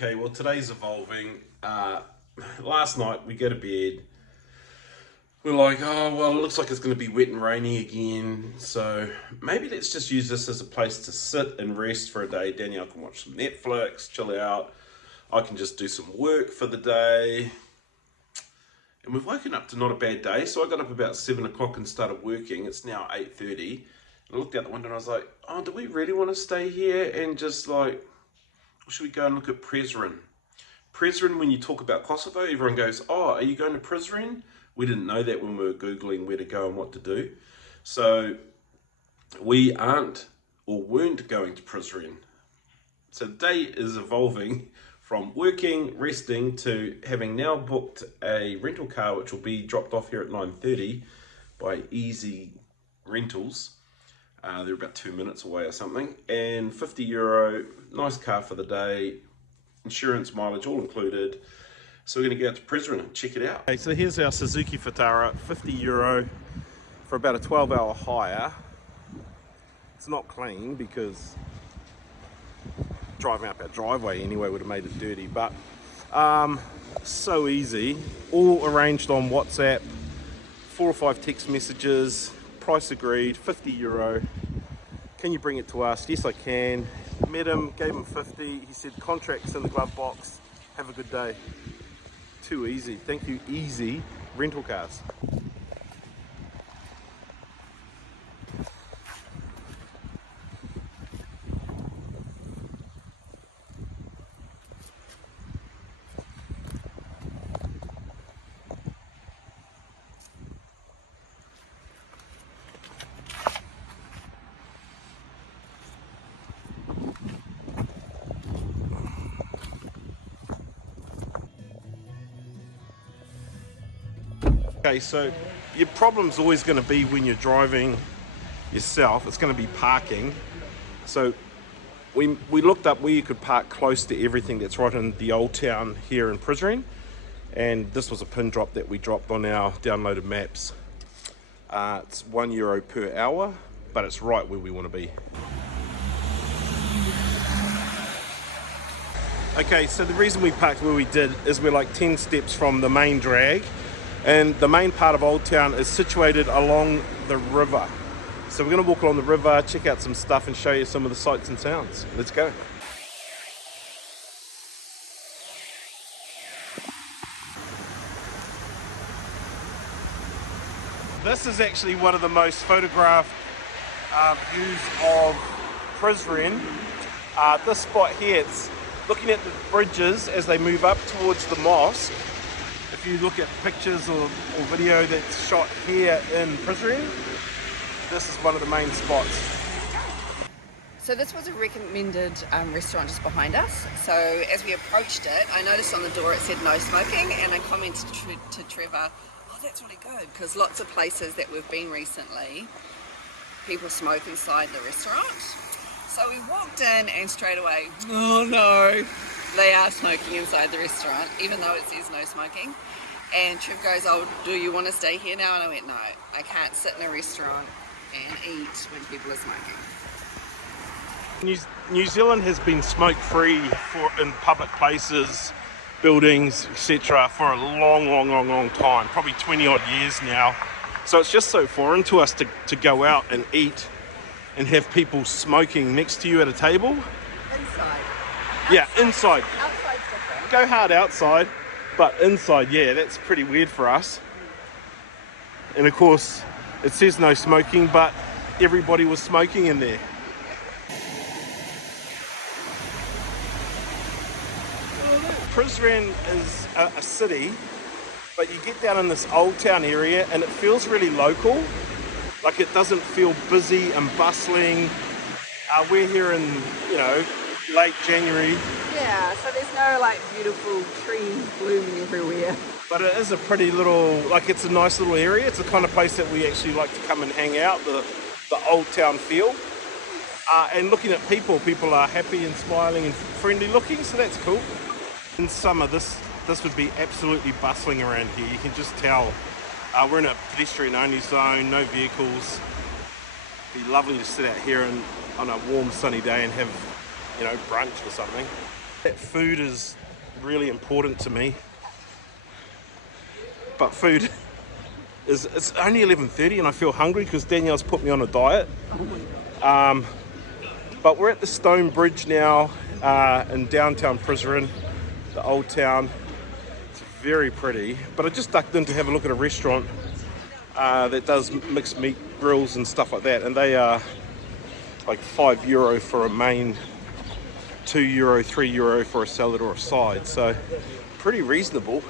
Okay, well today's evolving. Last night we go to bed. We're like, oh well, it looks like it's going to be wet and rainy again. So maybe let's just use this as a place to sit and rest for a day. Danielle can watch some Netflix, chill out. I can just do some work for the day. And we've woken up to not a bad day. So I got up about 7 o'clock and started working. It's now 8:30. I looked out the window and I was like, oh, do we really want to stay here and just like, or should we go and look at Prizren? Prizren, when you talk about Kosovo, everyone goes, oh, are you going to Prizren? We didn't know that when we were Googling where to go and what to do. So we aren't or weren't going to Prizren. So the day is evolving from working, resting, to having now booked a rental car, which will be dropped off here at 9:30 by Easy Rentals. They're about 2 minutes away or something, and €50, nice car for the day, insurance, mileage, all included. So we're going to go out to Prizren and check it out. Okay, so here's our Suzuki Vitara, €50 for about a 12-hour hire. It's not clean because driving up our driveway anyway would have made it dirty, but so easy. All arranged on WhatsApp, 4 or 5 text messages. Price agreed, €50. Can you bring it to us? Yes, I can. Met him, gave him 50. He said, contracts in the glove box. Have a good day. Too easy. Thank you, Easy Rental Cars. Okay, so your problem's always going to be when you're driving yourself, it's going to be parking. So we looked up where you could park close to everything that's right in the old town here in Prizren, and this was a pin drop that we dropped on our downloaded maps. It's €1 per hour, but it's right where we want to be. Okay, so the reason we parked where we did is we're like 10 steps from the main drag. And the main part of Old Town is situated along the river. So we're going to walk along the river, check out some stuff and show you some of the sights and sounds. Let's go. This is actually one of the most photographed views of Prizren. This spot here, it's looking at the bridges as they move up towards the mosque. If you look at pictures or video that's shot here in Prizren, this is one of the main spots. So this was a recommended restaurant just behind us. So as we approached it, I noticed on the door it said no smoking, and I commented to Trevor, oh, that's really good, because lots of places that we've been recently, people smoke inside the restaurant. So we walked in and straight away, oh no, they are smoking inside the restaurant, even though it says no smoking. And Trev goes, oh, do you want to stay here now? And I went, no, I can't sit in a restaurant and eat when people are smoking. New Zealand has been smoke-free in public places, buildings, etc. for a long time, probably 20 odd years now. So it's just so foreign to us to go out and eat and have people smoking next to you at a table. Inside. Yeah, inside. Outside's different. Go hard outside, but inside, yeah, that's pretty weird for us. And of course, it says no smoking, but everybody was smoking in there. Prizren is a city, but you get down in this old town area and it feels really local. Like it doesn't feel busy and bustling. We're here in, late January. Yeah, so there's no like beautiful trees blooming everywhere. But it is a pretty little, it's a nice little area. It's the kind of place that we actually like to come and hang out, the old town feel. And looking at people are happy and smiling and friendly looking, so that's cool. In summer, this would be absolutely bustling around here. You can just tell. We're in a pedestrian-only zone, no vehicles. It'd be lovely to sit out here on a warm, sunny day and have, brunch or something. That food is really important to me, but food is, it's only 11:30 and I feel hungry because Danielle's put me on a diet. But we're at the stone bridge now in downtown Prizren, the old town. It's very pretty, but I just ducked in to have a look at a restaurant that does mixed meat grills and stuff like that, and they are like €5 for a main, €2, €3 for a salad or a side, so pretty reasonable.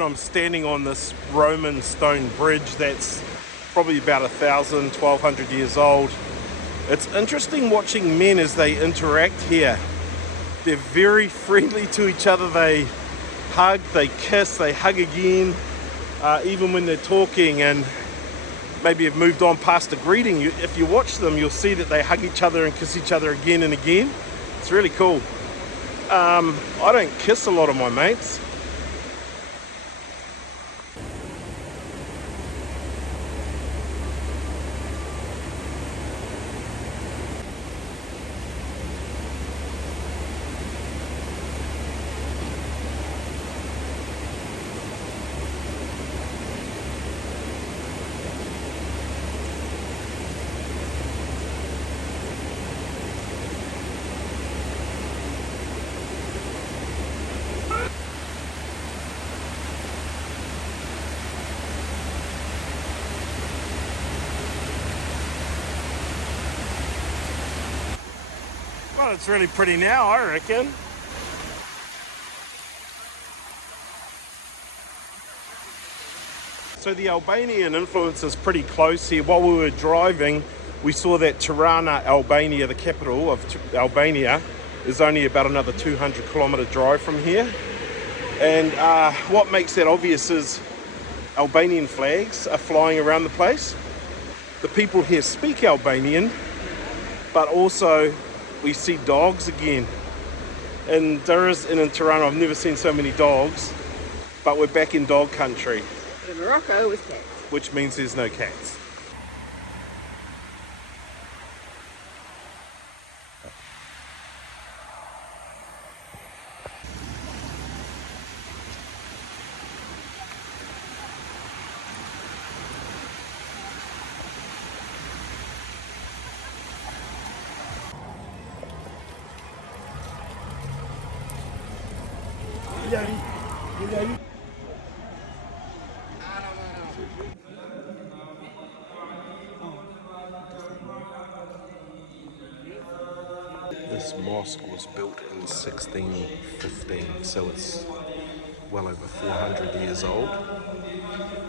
I'm standing on this Roman stone bridge that's probably about 1,000, 1,200 years old. It's interesting watching men as they interact here. They're very friendly to each other. They hug, they kiss, they hug again, even when they're talking and maybe have moved on past a greeting. If you watch them, you'll see that they hug each other and kiss each other again and again. It's really cool. I don't kiss a lot of my mates. Well, it's really pretty now, I reckon. So the Albanian influence is pretty close here. While we were driving, we saw that Tirana, Albania, the capital of Albania, is only about another 200-kilometer drive from here. And what makes that obvious is Albanian flags are flying around the place. The people here speak Albanian, but also we see dogs again. In Durrës and in Tirana, I've never seen so many dogs, but we're back in dog country. In Morocco with cats. Which means there's no cats. This mosque was built in 1615, so it's well over 400 years old.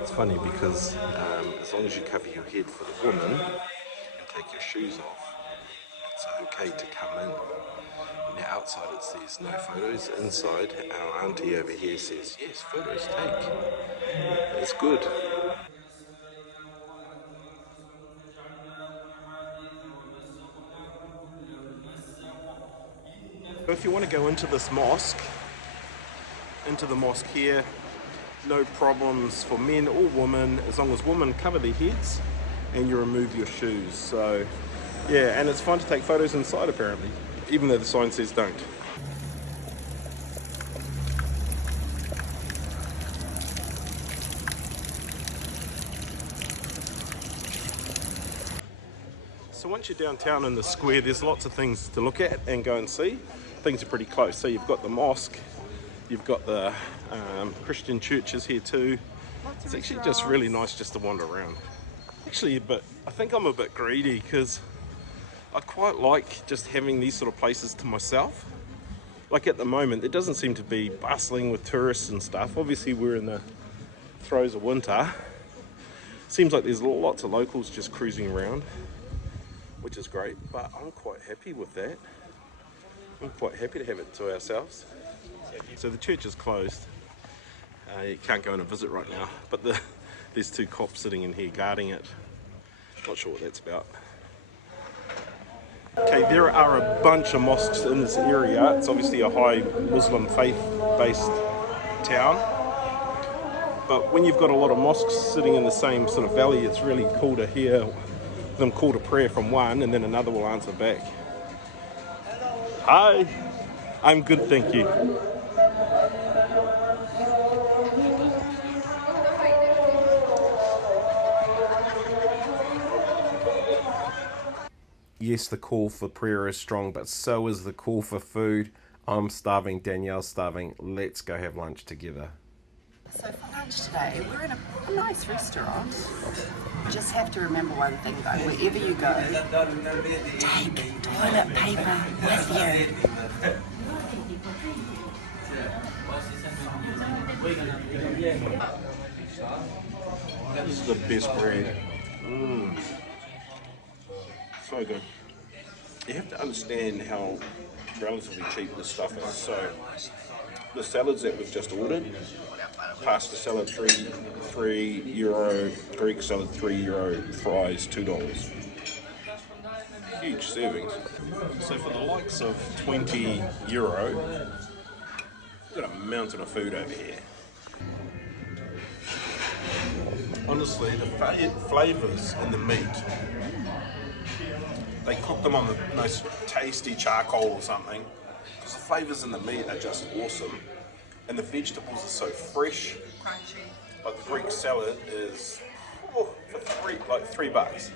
It's funny because as long as you cover your head for the woman and take your shoes off, it's okay to come in. Now outside it says no photos, inside our auntie over here says yes, photos take. It's good. If you want to go into this mosque, into the mosque here, no problems for men or women, as long as women cover their heads and you remove your shoes. So yeah, and it's fine to take photos inside apparently, even though the sign says don't. So once you're downtown in the square, there's lots of things to look at and go and see. Things are pretty close. So you've got the mosque, you've got the Christian churches here too. It's actually just really nice just to wander around. Actually, but I think I'm a bit greedy because I quite like just having these sort of places to myself. Like at the moment, it doesn't seem to be bustling with tourists and stuff. Obviously, we're in the throes of winter. Seems like there's lots of locals just cruising around, which is great, but I'm quite happy with that. I'm quite happy to have it to ourselves. So the church is closed. You can't go in and visit right now, but there's two cops sitting in here guarding it. Not sure what that's about. Okay, there are a bunch of mosques in this area. It's obviously a high Muslim faith-based town. But when you've got a lot of mosques sitting in the same sort of valley, it's really cool to hear them call to prayer from one and then another will answer back. Hi, I'm good, thank you. Yes, the call for prayer is strong, but so is the call for food. I'm starving, Danielle's starving. Let's go have lunch together. So for lunch today, we're in a nice restaurant. Just have to remember one thing though, wherever you go, take toilet paper with you. This is the best bread. So good. You have to understand how relatively cheap this stuff is. So the salads that we've just ordered, pasta salad €3, Greek salad €3, fries $2. Huge servings. So for the likes of €20, we've got a mountain of food over here. Honestly, the flavours in the meat, they cook them on the most tasty charcoal or something, because the flavours in the meat are just awesome, and the vegetables are so fresh. Crunchy. Like the Greek salad is for $3.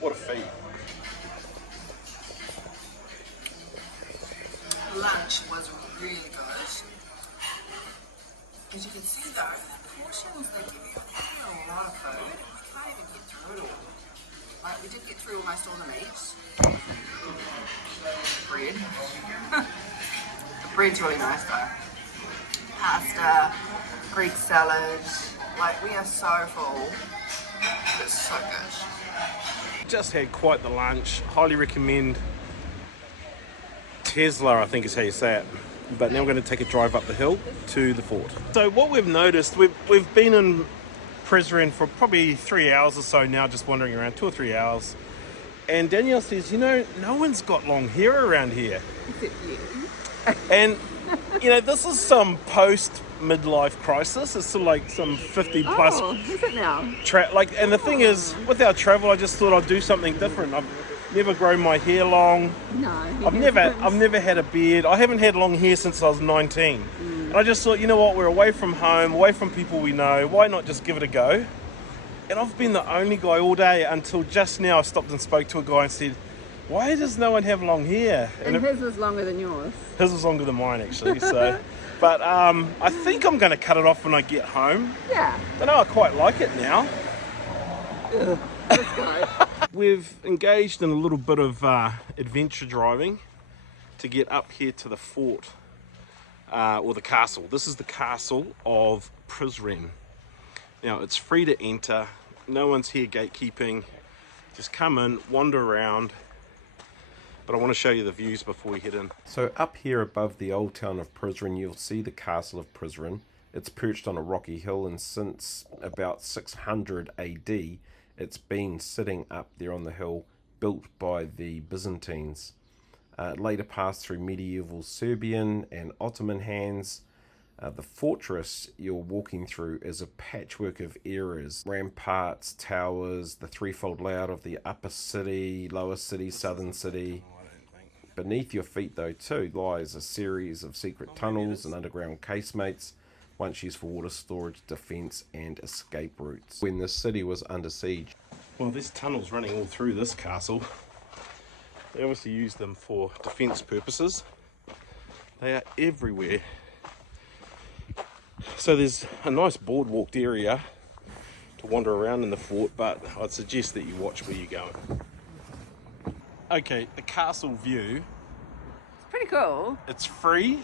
What a feat! Lunch was really good. As you can see though, the portions they give you a lot of food. We can't even get through it all. Like we did get through almost all the meats. Bread. The bread's really nice though. Pasta, Greek salad. Like we are so full. It's so good. Just had quite the lunch. Highly recommend Tesla, I think is how you say it. But now we're going to take a drive up the hill to the fort. So what we've noticed, we've been in Prizren for probably 3 hours or so now, just wandering around, 2 or 3 hours. And Danielle says, you know, no one's got long hair around here. Except you. And, you know, this is some post-midlife crisis. It's sort of like some 50 plus. Oh, is it now? And the thing is, with our travel, I just thought I'd do something different. I've never grown my hair long. No. I've never had a beard. I haven't had long hair since I was 19. And I just thought, you know what, we're away from home, away from people we know. Why not just give it a go? And I've been the only guy all day until just now. I stopped and spoke to a guy and said, why does no one have long hair? And his was longer than yours. His was longer than mine, actually. So, but I think I'm going to cut it off when I get home. Yeah. I know I quite like it now. Let's go. We've engaged in a little bit of adventure driving to get up here to the fort, or the castle. This is the castle of Prizren. Now, it's free to enter. No one's here gatekeeping. Just come in, wander around. But I want to show you the views before we head in. So up here above the old town of Prizren, you'll see the castle of Prizren. It's perched on a rocky hill, and since about 600 AD, it's been sitting up there on the hill, built by the Byzantines. It later passed through medieval Serbian and Ottoman hands. The fortress you're walking through is a patchwork of eras. Ramparts, towers, the threefold layout of the upper city, lower city, southern city. Beneath your feet, though, too, lies a series of secret tunnels and underground casemates, once used for water storage, defence and escape routes when the city was under siege. Well, there's tunnels running all through this castle. They obviously use them for defence purposes. They are everywhere. So there's a nice boardwalked area to wander around in the fort, but I'd suggest that you watch where you're going. Okay, the castle view. It's pretty cool. It's free.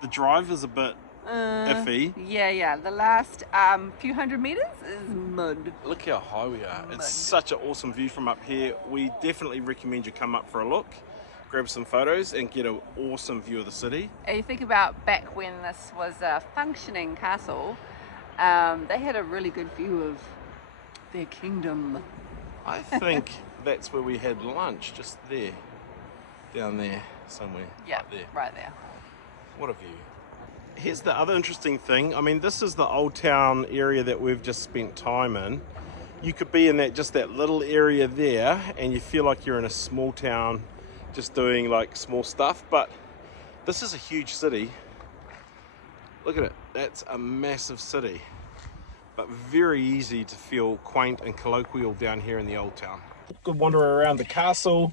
The drive is a bit iffy. Yeah. The last few hundred meters is mud. Look how high we are. It's such an awesome view from up here. We definitely recommend you come up for a look, grab some photos and get an awesome view of the city. And you think about back when this was a functioning castle, they had a really good view of their kingdom. I think that's where we had lunch, just there, down there somewhere. Yeah, right there. right there. What a view. Here's the other interesting thing. I mean, this is the old town area that we've just spent time in. You could be in that little area there and you feel like you're in a small town just doing like small stuff, but this is a huge city. Look at it, that's a massive city, but very easy to feel quaint and colloquial down here in the old town. Good wander around the castle,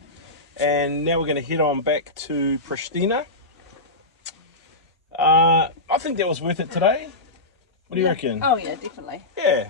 and now we're going to head on back to Pristina. I think that was worth it today. What do you reckon? Oh yeah, definitely. Yeah.